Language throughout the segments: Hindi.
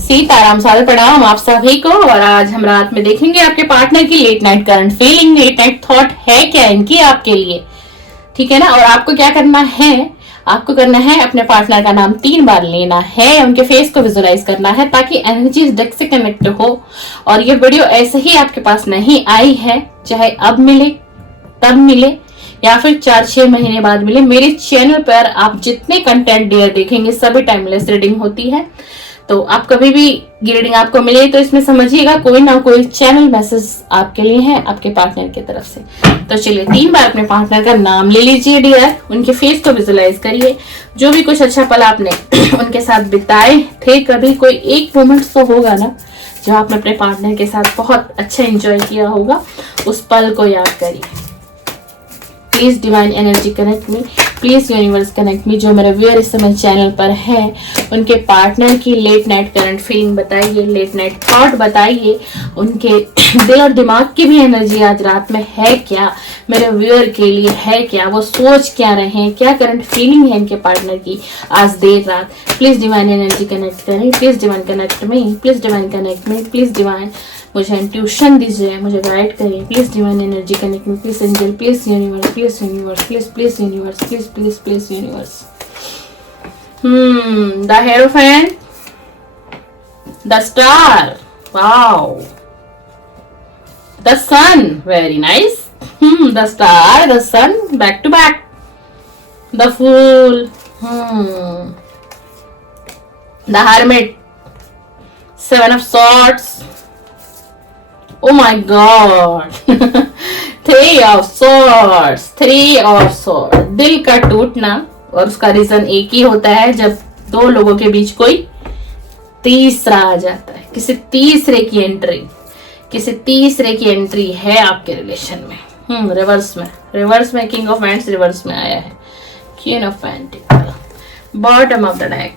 सीताराम सादर प्रणाम आप सभी को। और आज हम रात में देखेंगे आपके पार्टनर की late night current feeling, late night thought है क्या इनकी आपके लिए, ठीक है ना। और आपको क्या करना है, आपको करना है अपने पार्टनर का नाम 3 बार लेना है, उनके फेस को विजुलाइज करना है ताकि एनर्जी डेक से कनेक्ट हो। और ये वीडियो ऐसे ही आपके पास नहीं आई है, चाहे अब मिले तब मिले या फिर 4-6 महीने बाद मिले, मेरे चैनल पर आप जितने कंटेंट डेयर देखेंगे सभी टाइमलेस रीडिंग होती है। तो आप कभी भी ये रीडिंग आपको मिले तो इसमें समझिएगा कोई ना कोई चैनल मैसेज आपके लिए है आपके पार्टनर की तरफ से। तो चलिए 3 बार अपने पार्टनर का नाम ले लीजिए डियर, उनके फेस को विजुलाइज करिए। जो भी कुछ अच्छा पल आपने उनके साथ बिताए थे, कभी कोई एक मोमेंट तो होगा ना जो आपने अपने पार्टनर के साथ बहुत अच्छा एंजॉय किया होगा, उस पल को याद करिए। Please divine energy connect me, please universe connect me. जो मेरा व्यूअर इस समय चैनल पर है उनके पार्टनर की लेट नाइट करंट फीलिंग बताइए, लेट नाइट थॉट बताइए, उनके दिल और दिमाग की भी एनर्जी आज रात में है क्या, मेरे व्यूअर के लिए है क्या, वो सोच क्या रहे हैं, क्या करंट फीलिंग है इनके पार्टनर की आज देर रात। प्लीज डिवाइन एनर्जी कनेक्ट करें, please divine connect me, please divine connect me, please divine मुझे इंट्यूशन दीजिए, मुझे गाइड करिए। Please divine energy connect me, please angel, please universe, please universe, please please universe, please please please universe. The hierophant, the star, wow, the sun, very nice. The star, the sun, back to back, the fool, the hermit, 7 of swords, oh my god, 3 of swords, 3 of swords। दिल का टूटना, और उसका रीजन एक ही होता है जब 2 लोगों के बीच कोई तीसरा आ जाता है, किसी तीसरे की एंट्री है आपके रिलेशन में। रिवर्स में किंग ऑफ हैंड्स रिवर्स में आया है, queen of pentacle, bottom of the deck,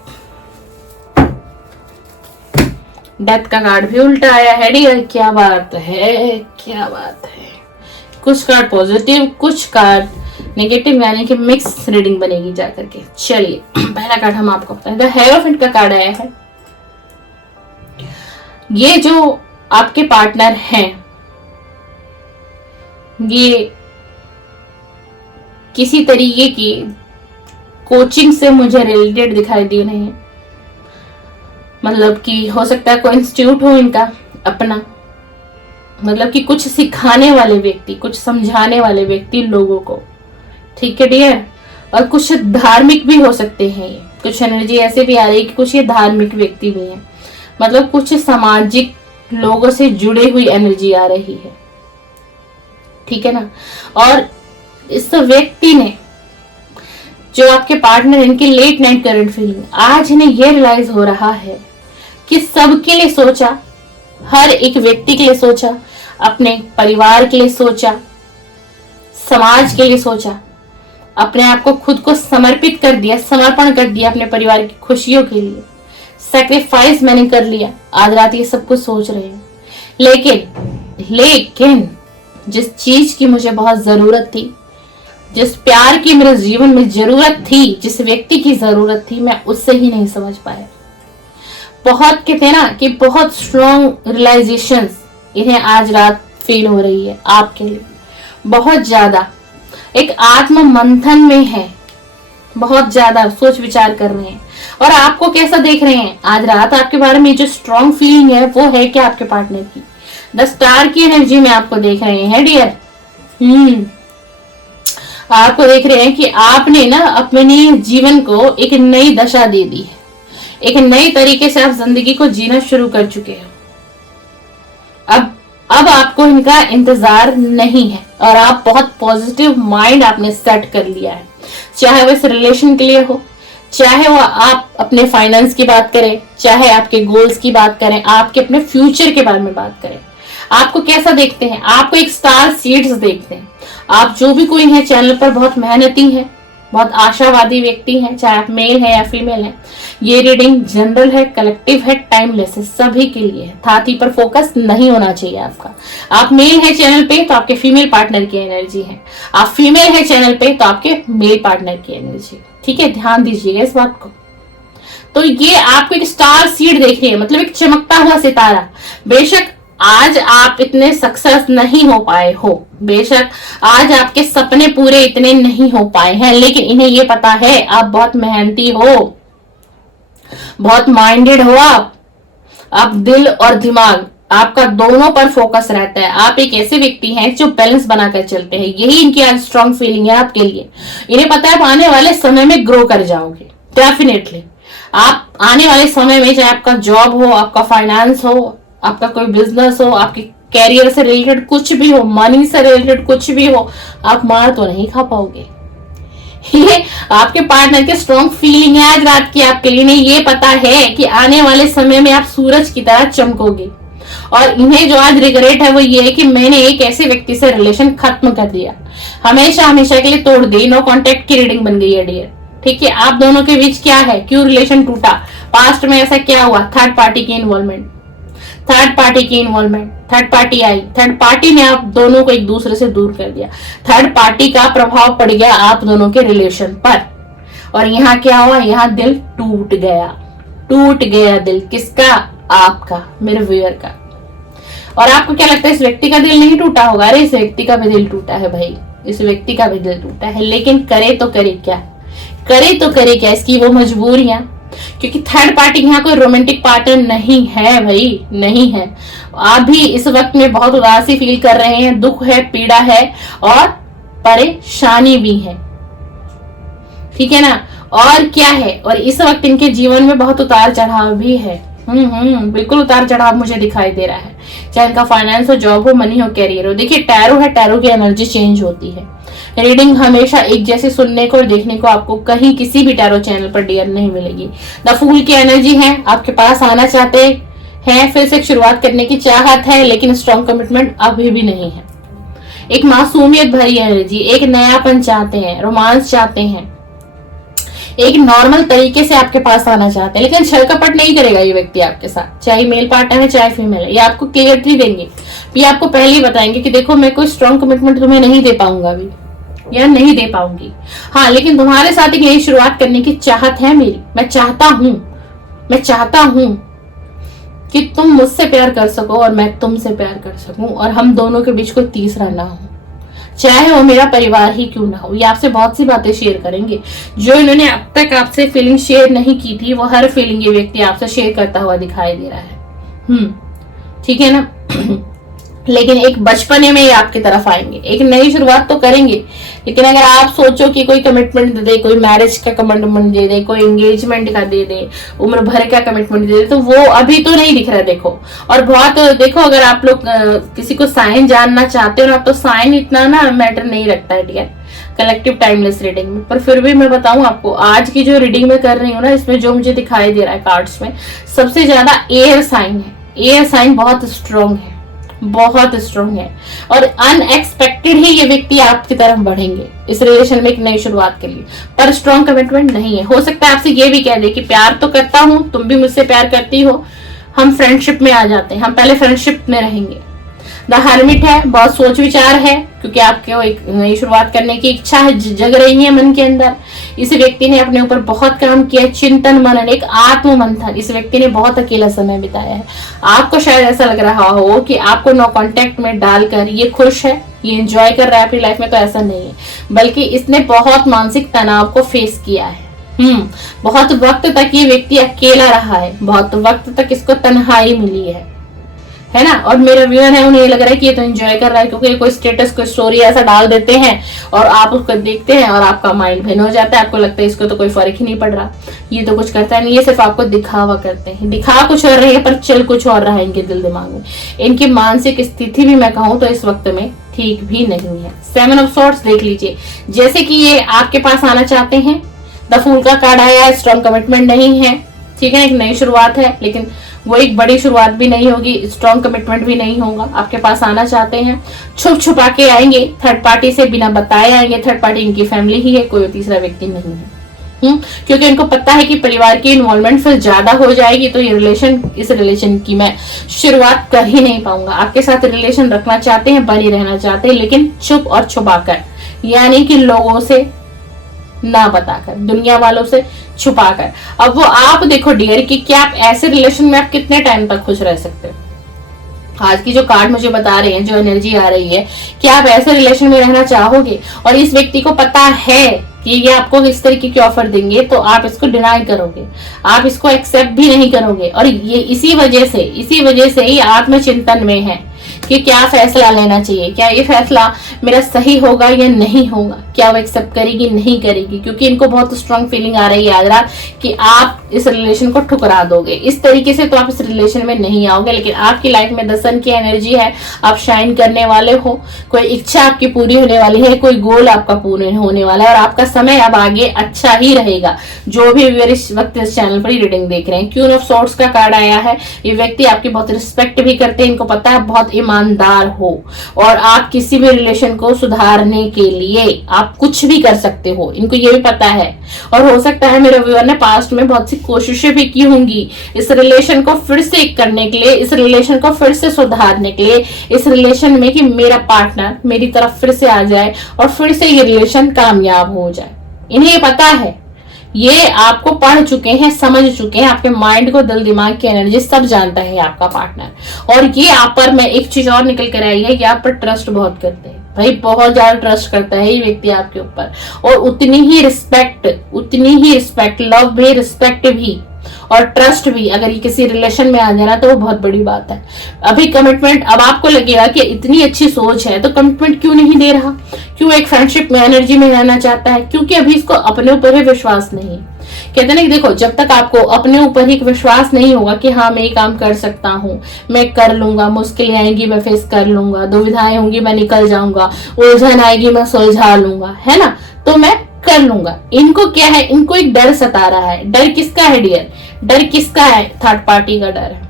death का कार्ड भी उल्टा आया है डियर। क्या बात है, क्या बात है। कुछ कार्ड पॉजिटिव, कुछ कार्ड नेगेटिव, यानी कि मिक्स रीडिंग बनेगी जाकर के। चलिए पहला कार्ड हम आपको बताएं, द हेरोफेंट का कार्ड आया है। ये जो आपके पार्टनर हैं, ये किसी तरीके की कोचिंग से मुझे रिलेटेड दिखाई दे रहे हैं। मतलब कि हो सकता है कोई इंस्टीट्यूट हो इनका अपना, मतलब कि कुछ सिखाने वाले व्यक्ति, कुछ समझाने वाले व्यक्ति लोगों को, ठीक है डियर। और कुछ धार्मिक भी हो सकते हैं, ये कुछ एनर्जी ऐसे भी आ रही है कि कुछ ये धार्मिक व्यक्ति भी हैं, मतलब कुछ सामाजिक लोगों से जुड़े हुई एनर्जी आ रही है, ठीक है ना। और इस व्यक्ति ने, जो आपके पार्टनर, इनकी लेट नाइट करंट फीलिंग, आज इन्हें यह रियलाइज हो रहा है कि सबके लिए सोचा, हर एक व्यक्ति के लिए सोचा, अपने परिवार के लिए सोचा, समाज के लिए सोचा, अपने आप को खुद को समर्पित कर दिया, समर्पण कर दिया अपने परिवार की खुशियों के लिए, सैक्रिफाइस मैंने कर लिया। आज रात ये सब कुछ सोच रहे हैं, लेकिन जिस चीज की मुझे बहुत जरूरत थी, जिस प्यार की मेरे जीवन में जरूरत थी, जिस व्यक्ति की जरूरत थी, मैं उससे ही नहीं समझ पाया। बहुत कहते हैं ना कि बहुत स्ट्रॉन्ग रियलाइजेशंस इन्हें आज रात फील हो रही है आपके लिए, बहुत ज्यादा एक आत्म मंथन में है, बहुत ज्यादा सोच विचार कर रहे हैं। और आपको कैसा देख रहे हैं आज रात, आपके बारे में जो स्ट्रॉन्ग फीलिंग है वो है क्या आपके पार्टनर की, द स्टार की एनर्जी में आपको देख रहे हैं डियर। आपको देख रहे हैं कि आपने ना अपने जीवन को एक नई दशा दे दी है, एक नई तरीके से आप जिंदगी को जीना शुरू कर चुके हो। अब आपको इनका इंतजार नहीं है और आप बहुत पॉजिटिव माइंड आपने सेट कर लिया है, चाहे वो इस रिलेशन के लिए हो, चाहे वो आप अपने फाइनेंस की बात करें, चाहे आपके गोल्स की बात करें, आपके अपने फ्यूचर के बारे में बात करें। आपको कैसा देखते हैं, आपको एक स्टार सीड्स देखते हैं। आप जो भी कोई है चैनल पर बहुत मेहनती है, बहुत आशावादी व्यक्ति हैं, चाहे आप मेल है या फीमेल है। ये रीडिंग जनरल है, कलेक्टिव है, टाइमलेस है, सभी के लिए है। थाती पर फोकस नहीं होना चाहिए आपका। आप मेल है चैनल पे तो आपके फीमेल पार्टनर की एनर्जी है, आप फीमेल है चैनल पे तो आपके मेल पार्टनर की एनर्जी, ठीक है। ध्यान दीजिएगा इस बात को। तो ये आपको एक स्टार सीड देख रही है, मतलब एक चमकता हुआ सितारा। बेशक आज आप इतने सक्सेस नहीं हो पाए हो, बेशक आज आपके सपने पूरे इतने नहीं हो पाए हैं, लेकिन इन्हें ये पता है आप बहुत मेहनती हो, बहुत माइंडेड हो। आप दिल और दिमाग आपका दोनों पर फोकस रहता है। आप एक ऐसे व्यक्ति हैं जो बैलेंस बनाकर चलते हैं। यही इनकी आज स्ट्रॉन्ग फीलिंग है आपके लिए। इन्हें पता है आप आने वाले समय में ग्रो कर जाओगे डेफिनेटली। आप आने वाले समय में, चाहे आपका जॉब हो, आपका फाइनेंस हो, आपका कोई बिजनेस हो, आपके कैरियर से रिलेटेड कुछ भी हो, मनी से रिलेटेड कुछ भी हो, आप मार तो नहीं खा पाओगे। ये आपके पार्टनर की स्ट्रॉन्ग फीलिंग है आज रात की आपके लिए। ये पता है कि आने वाले समय में आप सूरज की तरह चमकोगे। और इन्हें जो आज रिग्रेट है वो ये है कि मैंने एक ऐसे व्यक्ति से रिलेशन खत्म कर दिया, हमेशा हमेशा के लिए तोड़ दी। नो कॉन्टेक्ट की रीडिंग बन गई है डियर। ठीक है, आप दोनों के बीच क्या है, क्यों रिलेशन टूटा, पास्ट में ऐसा क्या हुआ? थर्ड पार्टी की इन्वॉल्वमेंट, थर्ड पार्टी आई, थर्ड पार्टी ने आप दोनों को एक दूसरे से दूर कर दिया। थर्ड पार्टी का प्रभाव पड़ गया आप दोनों के रिलेशन पर। और यहाँ क्या हुआ, यहाँ दिल टूट गया दिल। किसका? आपका, मेरे व्यूअर का। और आपको क्या लगता है इस व्यक्ति का दिल नहीं टूटा होगा? अरे इस व्यक्ति का भी दिल टूटा है भाई, इस व्यक्ति का भी दिल टूटा है। लेकिन करे तो करे क्या, इसकी वो मजबूरियां, क्योंकि थर्ड पार्टी यहाँ कोई रोमांटिक पार्टनर नहीं है भाई, नहीं है। आप भी इस वक्त में बहुत उदासी फील कर रहे हैं, दुख है, पीड़ा है और परेशानी भी है। ठीक है ना? और क्या है, और इस वक्त इनके जीवन में बहुत उतार चढ़ाव भी है। बिल्कुल उतार चढ़ाव मुझे दिखाई दे रहा है, चाहे इनका फाइनेंस हो, जॉब हो, मनी हो, कैरियर हो। देखिए टैरो है, टैरो की एनर्जी चेंज होती है। रीडिंग हमेशा एक जैसे सुनने को और देखने को आपको कहीं किसी भी टैरो चैनल पर डियर नहीं मिलेगी। द फूल की एनर्जी है, आपके पास आना चाहते हैं, फिर से शुरुआत करने की चाहत है, लेकिन स्ट्रॉन्ग कमिटमेंट अभी भी नहीं है। एक मासूमियत भरी एनर्जी, एक नयापन चाहते हैं, रोमांस चाहते हैं, एक नॉर्मल तरीके से आपके पास आना चाहते हैं, लेकिन छल कपट नहीं करेगा ये व्यक्ति आपके साथ, चाहे मेल पार्टनर है चाहे फीमेल है। ये आपको क्लियरिटी देंगे, ये आपको पहले ही बताएंगे कि देखो मैं कोई स्ट्रॉन्ग कमिटमेंट तुम्हें नहीं दे पाऊंगा अभी, या नहीं दे पाऊंगी। हाँ, लेकिन तुम्हारे साथ एक नई शुरुआत करने की चाहत है मेरी। मैं चाहता हूं कि तुम मुझसे प्यार कर सको और मैं तुमसे प्यार कर सकूं, और हम दोनों के बीच कोई तीसरा ना हो, चाहे वो मेरा परिवार ही क्यों ना हो। ये आपसे बहुत सी बातें शेयर करेंगे जो इन्होंने अब तक आपसे फीलिंग शेयर नहीं की थी। वो हर फीलिंग ये व्यक्ति आपसे शेयर करता हुआ दिखाई दे रहा है। ठीक है ना? लेकिन एक बचपने में ही आपकी तरफ आएंगे, एक नई शुरुआत तो करेंगे। लेकिन अगर आप सोचो कि कोई कमिटमेंट दे दे, कोई मैरिज का कमिटमेंट दे दे, कोई एंगेजमेंट का दे दे, उम्र भर का कमिटमेंट दे दे, तो वो अभी तो नहीं दिख रहा। देखो, और बहुत देखो, अगर आप लोग किसी को साइन जानना चाहते हो ना, तो साइन इतना ना मैटर नहीं रखता है डियर कलेक्टिव टाइमलेस रीडिंग में। पर फिर भी मैं बताऊं आपको, आज की जो रीडिंग में कर रही हूँ ना, इसमें जो मुझे दिखाई दे रहा है कार्ड्स में, सबसे ज्यादा एयर साइन है। एयर साइन बहुत स्ट्रांग है, बहुत स्ट्रांग है, और अनएक्सपेक्टेड ही ये व्यक्ति आपकी तरफ बढ़ेंगे इस रिलेशन में एक नई शुरुआत के लिए। पर स्ट्रांग कमिटमेंट नहीं है। हो सकता है आपसे ये भी कह दे कि प्यार तो करता हूं, तुम भी मुझसे प्यार करती हो, हम फ्रेंडशिप में आ जाते हैं, हम पहले फ्रेंडशिप में रहेंगे। द हर्मिट है, बहुत सोच विचार है, क्योंकि आपको एक नई शुरुआत करने की इच्छा है, जग रही है मन के अंदर। इस व्यक्ति ने अपने ऊपर बहुत काम किया, चिंतन मनन, एक आत्म मंथन। इस व्यक्ति ने बहुत अकेला समय बिताया है। आपको शायद ऐसा लग रहा हो कि आपको नो कांटेक्ट में डालकर ये खुश है, ये एंजॉय कर रहा है अपनी लाइफ में, तो ऐसा नहीं है, बल्कि इसने बहुत मानसिक तनाव को फेस किया है। बहुत वक्त तक ये व्यक्ति अकेला रहा है, बहुत वक्त तक इसको तन्हाई मिली है ना? और मेरे व्यूअर है, उन्हें लग रहा है कि ये तो एंजॉय कर रहा है, क्योंकि कोई स्टेटस, कोई स्टोरी ऐसा डाल देते हैं और आप उसको देखते हैं और आपका माइंड भिन्न हो जाता है। आपको लगता है इसको तो कोई फर्क ही नहीं पड़ रहा, ये तो कुछ करता नहीं, ये सिर्फ आपको दिखावा करते हैं। दिखा कुछ और रहे हैं पर चल कुछ और रहा है इनके दिल दिमाग में। इनकी मानसिक स्थिति भी मैं कहूँ तो इस वक्त में ठीक भी नहीं है। 7 ऑफ सॉर्ड्स देख लीजिए, जैसे कि ये आपके पास आना चाहते हैं। द फूल का कार्ड आया है, स्ट्रॉन्ग कमिटमेंट नहीं है। ठीक है, एक नई शुरुआत है, लेकिन वो एक बड़ी शुरुआत भी नहीं होगी, स्ट्रॉन्ग कमिटमेंट भी नहीं होगा। आपके पास आना चाहते हैं, छुप छुपा के आएंगे, थर्ड पार्टी से बिना बताए आएंगे। थर्ड पार्टी इनकी फैमिली ही है, कोई तीसरा व्यक्ति नहीं है। क्योंकि इनको पता है कि परिवार की इन्वॉल्वमेंट फिर ज्यादा हो जाएगी, तो इस रिलेशन की मैं शुरुआत कर ही नहीं पाऊंगा। आपके साथ रिलेशन रखना चाहते हैं, बनी रहना चाहते हैं, लेकिन चुप और छुपा कर, यानी कि लोगों से ना बताकर, दुनिया वालों से छुपाकर। अब वो आप देखो डियर कि क्या आप ऐसे रिलेशन में आप कितने टाइम तक खुश रह सकते हो। आज की जो कार्ड मुझे बता रहे हैं, जो एनर्जी आ रही है, क्या आप ऐसे रिलेशन में रहना चाहोगे और इस व्यक्ति को पता है कि ये आपको इस तरीके की ऑफर देंगे, तो आप इसको डिनाई करोगे, आप इसको एक्सेप्ट भी नहीं करोगे। और ये इसी वजह से ही आत्मचिंतन में है कि क्या फैसला लेना चाहिए, क्या ये फैसला मेरा सही होगा या नहीं होगा, क्या वो एक्सेप्ट करेगी नहीं करेगी। क्योंकि इनको बहुत स्ट्रांग फीलिंग आ रही है आज रात कि आप इस रिलेशन को ठुकरा दोगे। इस तरीके से तो आप इस रिलेशन में नहीं आओगे, लेकिन आपकी लाइफ में 10 सन की एनर्जी है, आप शाइन करने वाले हो, कोई इच्छा आपकी पूरी होने वाली है, कोई गोल आपका पूर्ण होने वाला है और आपका समय अब आगे अच्छा ही रहेगा। जो भी व्यूअर इस वक्त इस चैनल पर रीडिंग देख रहे हैं, क्वीन ऑफ सॉर्ड्स का कार्ड आया है। ये व्यक्ति आपकी बहुत रिस्पेक्ट भी करते हैं, इनको पता है बहुत ईमानदार हो और आप किसी भी रिलेशन को सुधारने के लिए आप कुछ भी कर सकते हो, इनको ये भी पता है। और हो सकता है मेरे व्यूअर ने पास्ट में बहुत सी कोशिशें भी की होंगी इस रिलेशन को फिर से करने के लिए, इस रिलेशन को फिर से सुधारने के लिए, इस रिलेशन में कि मेरा पार्टनर मेरी तरफ फिर से आ जाए और फिर से ये रिलेशन कामयाब हो जाए। इन्हें पता है, ये आपको पढ़ चुके हैं, समझ चुके हैं, आपके माइंड को, दिल दिमाग की एनर्जी सब जानता है आपका पार्टनर। और ये आप पर, मैं एक चीज और निकल कर आई है कि आप पर ट्रस्ट बहुत करते हैं भाई, बहुत ज्यादा ट्रस्ट करता है ये व्यक्ति आपके ऊपर। और उतनी ही रिस्पेक्ट, लव भी, रिस्पेक्ट भी और ट्रस्ट भी अगर ये किसी रिलेशन में आ जाना तो वो बहुत बड़ी बात है। अभी कमिटमेंट, अब आपको लगेगा कि इतनी अच्छी सोच है तो कमिटमेंट क्यों नहीं दे रहा, क्यों एक फ्रेंडशिप में एनर्जी में रहना चाहता है, क्योंकि अभी इसको अपने ऊपर ही विश्वास नहीं। कहते हैं ना कि देखो, जब तक आपको अपने ऊपर ही विश्वास नहीं होगा कि हाँ मैं ये काम कर सकता हूँ, मैं कर लूंगा, मुश्किलें आएंगी मैं फेस कर लूंगा, दुविधाएं होंगी मैं निकल जाऊंगा, उलझन आएगी मैं सुलझा लूंगा, है ना, तो मैं कर लूंगा। इनको क्या है, इनको एक डर सता रहा है। डर किसका है डियर, डर किसका है, थर्ड पार्टी का डर है।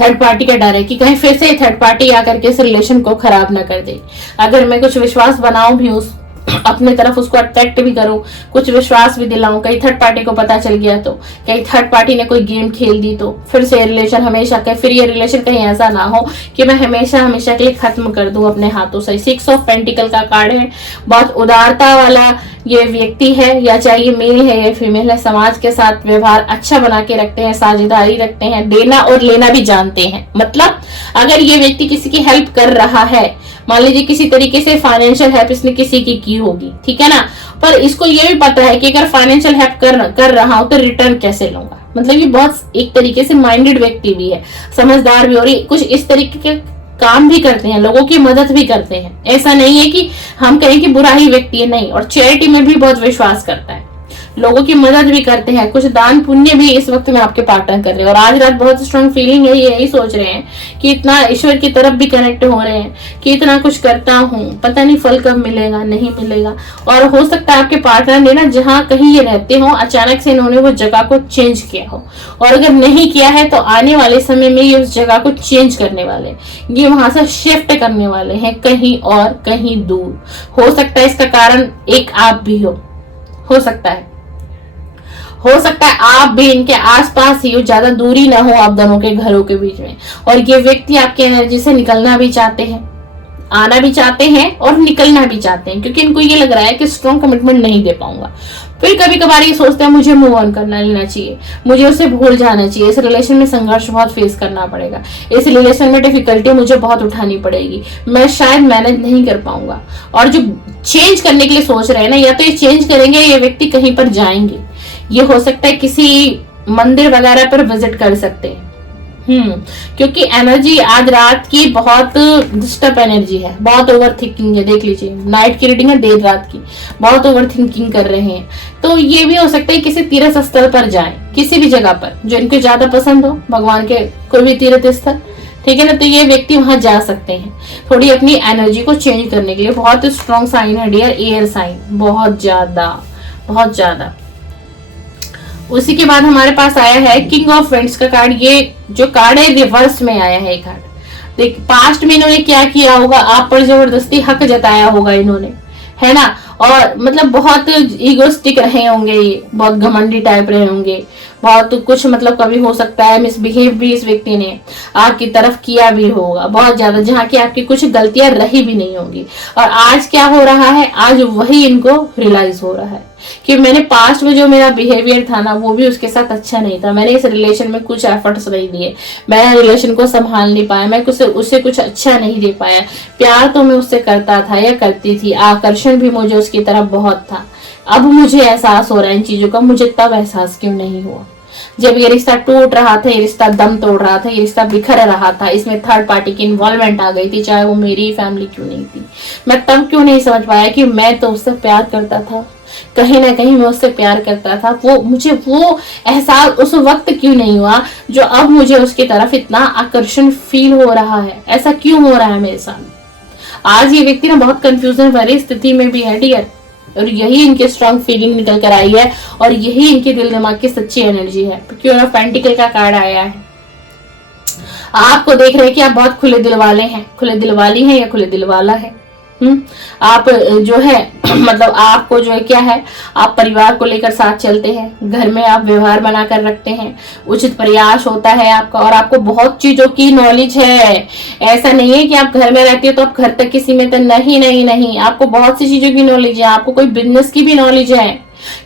थर्ड पार्टी का डर है कि कहीं फिर से थर्ड पार्टी आकर के इस रिलेशन को खराब ना कर दे। अगर मैं कुछ विश्वास बनाऊं भी उस अपने तरफ, उसको अट्रैक्ट भी करूं, कुछ विश्वास भी दिलाऊं, कहीं थर्ड पार्टी को पता चल गया तो, कहीं थर्ड पार्टी ने कोई गेम खेल दी तो फिर से रिलेशन हमेशा के, फिर ये रिलेशन कहीं ऐसा ना हो कि मैं हमेशा के लिए खत्म कर दूं अपने हाथों से। 6 ऑफ पेंटिकल का कार्ड है, बहुत उदारता वाला ये व्यक्ति है, या चाहे ये मेल है या फीमेल है, समाज के साथ व्यवहार अच्छा बना के रखते हैं, साझेदारी रखते हैं, देना और लेना भी जानते हैं। मतलब अगर ये व्यक्ति किसी की हेल्प कर रहा है, मान लीजिए किसी तरीके से फाइनेंशियल हेल्प इसने किसी की होगी, ठीक है ना, पर इसको ये भी पता है कि अगर फाइनेंशियल हेल्प कर रहा हूं तो रिटर्न कैसे लूंगा। मतलब ये बहुत एक तरीके से माइंडेड व्यक्ति भी है, समझदार भी, और कुछ इस तरीके के काम भी करते हैं, लोगों की मदद भी करते हैं। ऐसा नहीं है कि हम कहें कि बुरा ही व्यक्ति है, नहीं। और चैरिटी में भी बहुत विश्वास करता है, लोगों की मदद भी करते हैं, कुछ दान पुण्य भी इस वक्त में आपके पार्टनर कर रहे हैं। और आज रात बहुत स्ट्रांग फीलिंग है, यही सोच रहे हैं कि इतना ईश्वर की तरफ भी कनेक्ट हो रहे हैं कि इतना कुछ करता हूँ, पता नहीं फल कब मिलेगा, नहीं मिलेगा। और हो सकता है आपके पार्टनर ने ना, जहाँ कहीं ये रहते हो, अचानक से इन्होंने वो जगह को चेंज किया हो, और अगर नहीं किया है तो आने वाले समय में ये उस जगह को चेंज करने वाले, ये वहां से शिफ्ट करने वाले हैं कहीं और, कहीं दूर। हो सकता है इसका कारण एक आप भी हो सकता है आप भी इनके आसपास ही हो, ज्यादा दूरी ना हो आप दोनों के घरों के बीच में। और ये व्यक्ति आपकी एनर्जी से निकलना भी चाहते हैं, आना भी चाहते हैं और निकलना भी चाहते हैं, क्योंकि इनको ये लग रहा है कि स्ट्रॉन्ग कमिटमेंट नहीं दे पाऊंगा। फिर कभी कभार ये सोचते हैं मुझे मूव ऑन करना लेना चाहिए, मुझे उसे भूल जाना चाहिए, इस रिलेशन में संघर्ष बहुत फेस करना पड़ेगा, इस रिलेशन में डिफिकल्टी मुझे बहुत उठानी पड़ेगी, मैं शायद मैनेज नहीं कर पाऊंगा। और जो चेंज करने के लिए सोच रहे हैं ना, या तो ये चेंज करेंगे, ये व्यक्ति कहीं पर जाएंगे, ये हो सकता है किसी मंदिर वगैरह पर विजिट कर सकते हैं। क्योंकि एनर्जी आज रात की बहुत डिस्टर्ब एनर्जी है, बहुत ओवर थिंकिंग है। देख लीजिए, नाइट की रीडिंग है, देर रात की, बहुत ओवर थिंकिंग कर रहे हैं। तो ये भी हो सकता है किसी तीर्थ स्थल पर जाएं, किसी भी जगह पर जो इनको ज्यादा पसंद हो, भगवान के कोई भी तीर्थ स्थल, ठीक है ना, तो ये व्यक्ति वहां जा सकते हैं थोड़ी अपनी एनर्जी को चेंज करने के लिए। बहुत स्ट्रॉन्ग साइन है डियर, एयर साइन, बहुत ज्यादा। उसी के बाद हमारे पास आया है किंग ऑफ वेंट्स का कार्ड। ये जो कार्ड है रिवर्स में आया है कार्ड। देख, पास्ट में इन्होंने क्या किया होगा, आप पर जबरदस्ती हक जताया होगा इन्होंने, है ना, और मतलब बहुत ईगोस्टिक रहे होंगे, ये बहुत घमंडी टाइप रहे होंगे, बहुत कुछ मतलब कभी हो सकता है मिसबिहेव भी इस व्यक्ति ने आपकी तरफ किया भी होगा बहुत ज्यादा, जहाँ की आपकी कुछ गलतियां रही भी नहीं होगी। और आज क्या हो रहा है, आज वही इनको रियलाइज हो रहा है कि मैंने पास्ट में जो मेरा बिहेवियर था ना वो भी उसके साथ अच्छा नहीं था, मैंने इस रिलेशन में कुछ एफर्ट्स नहीं दिए, मैं रिलेशन को संभाल नहीं पाया, मैं उससे कुछ अच्छा नहीं दे पाया। प्यार तो मैं उससे करता था या करती थी, आकर्षण भी मुझे उसकी तरफ बहुत था। अब मुझे एहसास हो रहा है इन चीजों का, मुझे तब एहसास क्यों नहीं हुआ जब ये रिश्ता टूट रहा था, ये रिश्ता दम तोड़ रहा था, ये रिश्ता बिखर रहा था, इसमें थर्ड पार्टी की इन्वॉल्वमेंट आ गई थी, चाहे वो मेरी फैमिली क्यों नहीं थी। मैं तब क्यों नहीं समझ पाया कि मैं तो उससे प्यार करता था, कहीं ना कहीं मैं उससे प्यार करता था। मुझे वो एहसास उस वक्त क्यों नहीं हुआ जो अब मुझे उसकी तरफ इतना आकर्षण फील हो रहा है। ऐसा क्यों हो रहा है मेरे साथ। आज ये व्यक्ति ना बहुत कंफ्यूजन भरी स्थिति में भी है डियर, और यही इनकी स्ट्रॉन्ग फीलिंग निकल कर आई है और यही इनके दिल दिमाग की सच्ची एनर्जी है। क्यों पेंटिकल का कार्ड आया है, आपको देख रहे हैं कि आप बहुत खुले दिल वाले हैं, खुले दिल वाली हैं या खुले दिल वाला है। आप जो है मतलब आपको जो है क्या है, आप परिवार को लेकर साथ चलते हैं, घर में आप व्यवहार बनाकर रखते हैं, उचित प्रयास होता है आपका, और आपको बहुत चीजों की नॉलेज है। ऐसा नहीं है कि आप घर में रहती हो तो आप घर तक की सीमित है, नहीं नहीं नहीं, आपको बहुत सी चीजों की नॉलेज है। आपको कोई बिजनेस की भी नॉलेज है,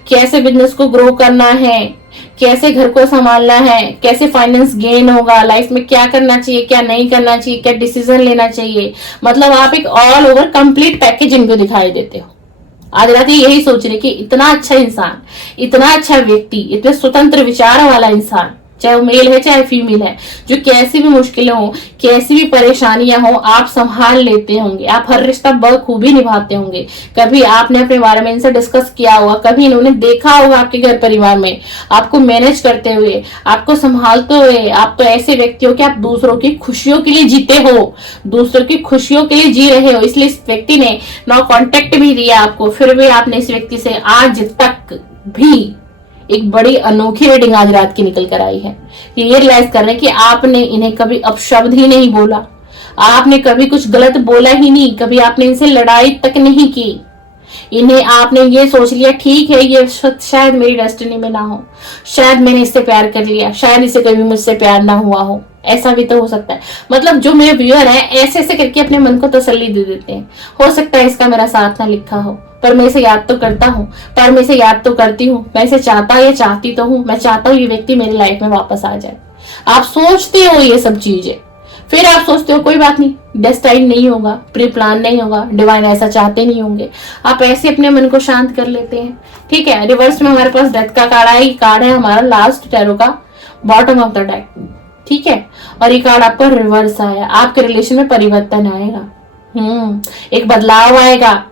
कैसे बिजनेस को ग्रो करना है, कैसे घर को संभालना है, कैसे फाइनेंस गेन होगा, लाइफ में क्या करना चाहिए, क्या नहीं करना चाहिए, क्या डिसीजन लेना चाहिए। मतलब आप एक ऑल ओवर कंप्लीट पैकेज इनको दिखाई देते हो। आज रात यही सोच रहे कि इतना अच्छा इंसान, इतना अच्छा व्यक्ति, इतने स्वतंत्र विचार वाला इंसान, चाहे वो मेल है चाहे फीमेल है, जो कैसी भी मुश्किलें हो, कैसी भी परेशानियां हो, आप संभाल लेते होंगे, आप हर रिश्ता बखूबी निभाते होंगे। कभी आपने अपने बारे में इनसे डिस्कस किया होगा, कभी इन्होंने देखा होगा आपके घर परिवार में आपको मैनेज करते हुए, आपको संभालते हुए। आप तो ऐसे व्यक्ति हो कि आप दूसरों की खुशियों के लिए जीते हो, दूसरों की खुशियों के लिए जी रहे हो। इसलिए इस व्यक्ति ने नो कॉन्टेक्ट भी दिया आपको, फिर भी आपने इस व्यक्ति से आज तक भी एक बड़ी अनोखी रीडिंग आज रात की निकल कर आई है। ये रियलाइज कर रहे हैं कि आपने इन्हें कभी अपशब्द ही नहीं बोला, आपने कभी कुछ गलत बोला ही नहीं, कभी आपने इनसे लड़ाई तक नहीं की। इन्हें आपने ये सोच लिया ठीक है ये शायद मेरी डेस्टिनी में ना हो, शायद मैंने इससे प्यार कर लिया, शायद इसे कभी मुझसे प्यार ना हुआ हो, ऐसा भी तो हो सकता है। मतलब जो मेरे व्यूअर है ऐसे ऐसे करके अपने मन को तसल्ली दे देते हैं। हो सकता है इसका मेरा साथ ना लिखा हो, पर मैं इसे याद तो करता हूँ, पर मैं इसे याद तो करती हूँ, मैं इसे चाहता या चाहती तो हूँ, मैं चाहता हूँ ये व्यक्ति मेरी लाइफ में वापस आ जाए। आप सोचते हो ये सब चीजें, फिर आप सोचते हो कोई बात नहीं, डेस्टाइन नहीं होगा, प्री प्लान नहीं होगा, डिवाइन ऐसा चाहते नहीं होंगे। आप ऐसे अपने मन को शांत कर लेते हैं। ठीक है, रिवर्स में हमारे पास डेथ का कार्ड है, ये कार्ड है हमारा लास्ट टैरो का बॉटम ऑफ द डेक। ठीक है, और ये कार्ड आपका रिवर्स आया। आपके रिलेशन में परिवर्तन आएगा, एक बदलाव आएगा।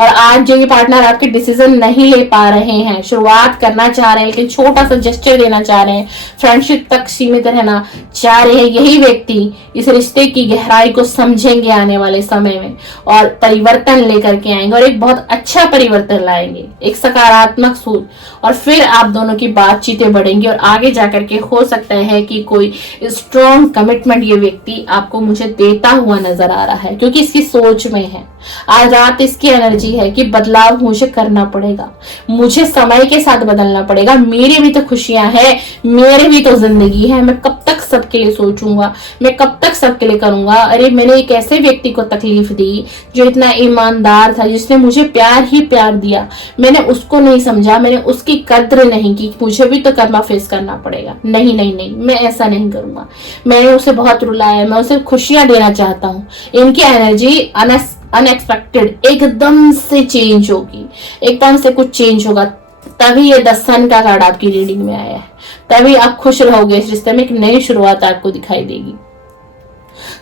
और आज जो ये पार्टनर आपके डिसीजन नहीं ले पा रहे हैं, शुरुआत करना चाह रहे हैं लेकिन छोटा सा जेस्चर देना चाह रहे हैं, फ्रेंडशिप तक सीमित रहना चाह रहे हैं, यही व्यक्ति इस रिश्ते की गहराई को समझेंगे आने वाले समय में और परिवर्तन लेकर के आएंगे, और एक बहुत अच्छा परिवर्तन लाएंगे, एक सकारात्मक सोच। और फिर आप दोनों की बातचीतें बढ़ेंगी और आगे जाकर के हो सकता है कि कोई स्ट्रॉन्ग कमिटमेंट ये व्यक्ति आपको मुझे देता हुआ नजर आ रहा है, क्योंकि इसकी सोच में है। आज रात इसकी एनर्जी है कि बदलाव मुझे करना पड़ेगा, मुझे समय के साथ बदलना पड़ेगा, मेरी भी तो खुशियां हैं, मेरी भी तो जिंदगी है, मैं कब तक सबके लिए सोचूंगा, मैं कब तक सबके लिए करूंगा। अरे मैंने एक ऐसे व्यक्ति को तकलीफ दी जो इतना ईमानदार था, जिसने मुझे प्यार ही प्यार दिया, मैंने उसको नहीं समझा, मैंने उसकी कद्र नहीं की, मुझे भी तो कर्मा फेस करना पड़ेगा। नहीं नहीं नहीं, मैं ऐसा नहीं करूंगा। मैंने उसे बहुत रुलाया, मैं उसे खुशियां देना चाहता हूँ। इनकी एनर्जी अनएक्सपेक्टेड एकदम से चेंज होगी, एकदम से कुछ चेंज होगा, तभी ये द सन का कार्ड आपकी रीडिंग में आया है। तभी आप खुश रहोगे, इस रिश्ते में एक नई शुरुआत आपको दिखाई देगी।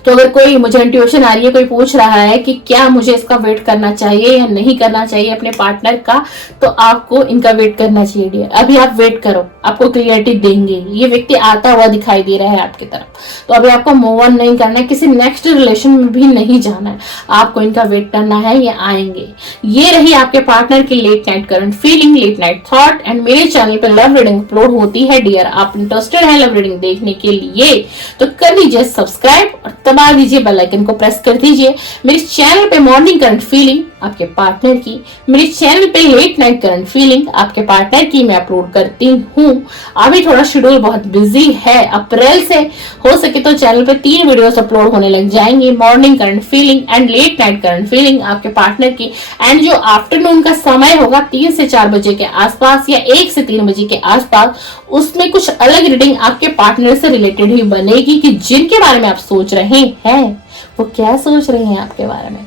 तो अगर कोई मुझे इंट्यूशन आ रही है, कोई पूछ रहा है कि क्या मुझे इसका वेट करना चाहिए या नहीं करना चाहिए अपने पार्टनर का, तो आपको इनका वेट करना चाहिए डियर। अभी आप वेट करो, आपको क्लियरिटी देंगे। ये व्यक्ति आता हुआ दिखाई दे रहा है आपकी तरफ, तो अभी आपको मूव ऑन नहीं करना है, किसी नेक्स्ट रिलेशन में भी नहीं जाना है, आपको इनका वेट करना है, ये आएंगे। ये रही आपके पार्टनर की late night current feeling, late night thought. And मेरे चैनल पर लव रीडिंग अपलोड होती है डियर। आप इंटरेस्टेड है लव रीडिंग देखने के लिए तो कर लीजिए सब्सक्राइब और दबा दीजिए बेल आइकन को प्रेस कर दीजिए। मेरे चैनल पे मॉर्निंग करंट फीलिंग आपके पार्टनर की, मेरे चैनल पे लेट नाइट करंट फीलिंग आपके पार्टनर की मैं अपलोड करती हूँ। अभी थोड़ा शेड्यूल बहुत बिजी है। अप्रैल से हो सके तो चैनल पे 3 वीडियोस अपलोड होने लग जाएंगे, morning current feeling and let night current feeling आपके पार्टनर की। एंड जो आफ्टरनून का समय होगा 3 से 4 बजे के आसपास या 1 से 3 बजे के आसपास, उसमें कुछ अलग रीडिंग आपके पार्टनर से रिलेटेड ही बनेगी कि जिनके बारे में आप सोच रहे हैं वो क्या सोच रहे हैं आपके बारे में।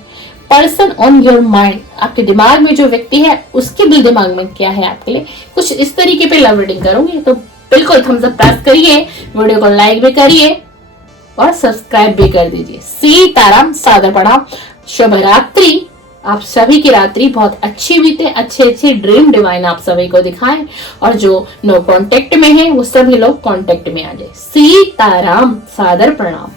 पर्सन ऑन योर माइंड, आपके दिमाग में जो व्यक्ति है उसके दिल दिमाग में क्या है आपके लिए, कुछ इस तरीके पे लव रीडिंग करूंगी। तो बिल्कुल थम्स अप प्रेस करिए, वीडियो को लाइक भी करिए और सब्सक्राइब भी कर दीजिए। सीताराम, सादर प्रणाम, शुभ रात्रि। आप सभी की रात्रि बहुत अच्छी बीते, अच्छे अच्छे ड्रीम डिवाइन आप सभी को दिखाएं और जो नो कांटेक्ट में है वो सभी लोग कांटेक्ट में आ जाए। सीताराम, सादर प्रणाम।